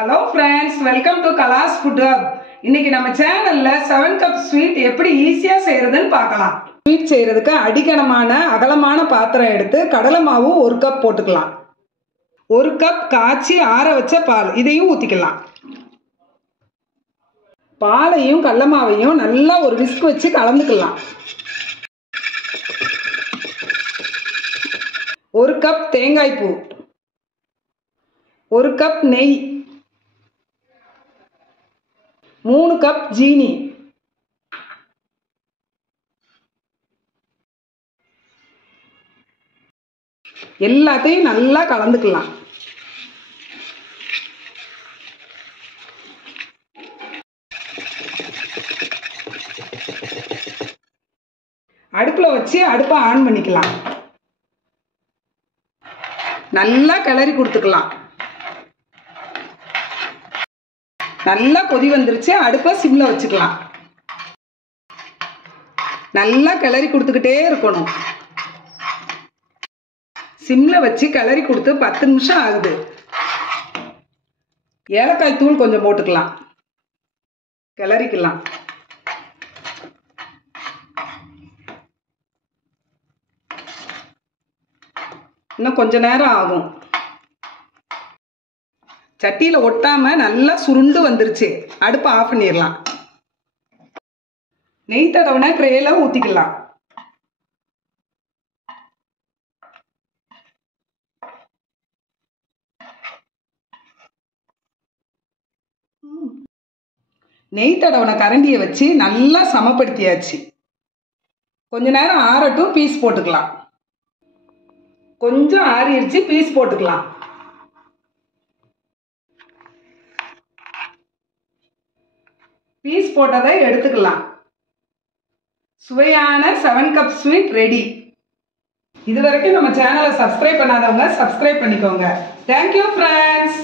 Hello friends, welcome to Kala's Food Hub. இன்னைக்கு நம்ம சேனல்ல 7 கப் ஸ்வீட் எப்படி ஈஸியா செய்யறதுன்னு பார்க்கலாம். ஸ்வீட் செய்யறதுக்கு அடிக்கனமான அகலமான பாத்திரம் எடுத்து கடலை மாவு 1 கப் போட்டுக்கலாம். 1 கப் காய்ச்சி ஆற வச்ச பால் இதையும் ஊத்திக்கலாம். பாலையும் கடலை மாவையும் நல்லா ஒரு விஸ்க் வச்சு கலந்துக்கலாம். 1 கப் தேங்காய் பூ, 1 கப் நெய், 3 கப் ஜீனி, எல்லாத்தையும் நல்லா கலந்துக்கலாம். அடுப்புல வச்சு அடுப்பை ஆன் பண்ணிக்கலாம். நல்லா கிளறி கொடுத்துக்கலாம். நல்லா கொதி வந்துருச்சு. அடுப்பை சிம்ல வச்சுக்கலாம். நல்லா கிளறி கொடுத்துக்கிட்டே இருக்கணும். சிம்ல வச்சு கிளறி கொடுத்து 10 நிமிஷம் ஆகுது. ஏலக்காய் தூள் கொஞ்சம் போட்டுக்கலாம். கிளறிக்கலாம். இன்னும் கொஞ்ச நேரம் ஆகும். சட்டியில ஒட்டாம நல்லா சுருண்டு வந்துருச்சு. அடுப்பை ஆஃப் பண்ணிடலாம். நெய் தடவின ட்ரேல ஊத்திக்கலாம். நெய் தடவின கரண்டியை வச்சு நல்லா சமப்படுத்தியாச்சு. கொஞ்ச நேரம் ஆறட்டும். பீஸ் போட்டுக்கலாம். கொஞ்சம் ஆறிடுச்சு. பீஸ் போட்டுக்கலாம். பீஸ் போட்டதை எடுத்துக்கலாம். சுவையான 7 கப் ஸ்வீட் ரெடி. இதுவரைக்கும் நம்ம சேனலை சப்ஸ்கிரைப் பண்ணாதவங்க சப்ஸ்கிரைப் பண்ணிக்கோங்க. Thank you friends.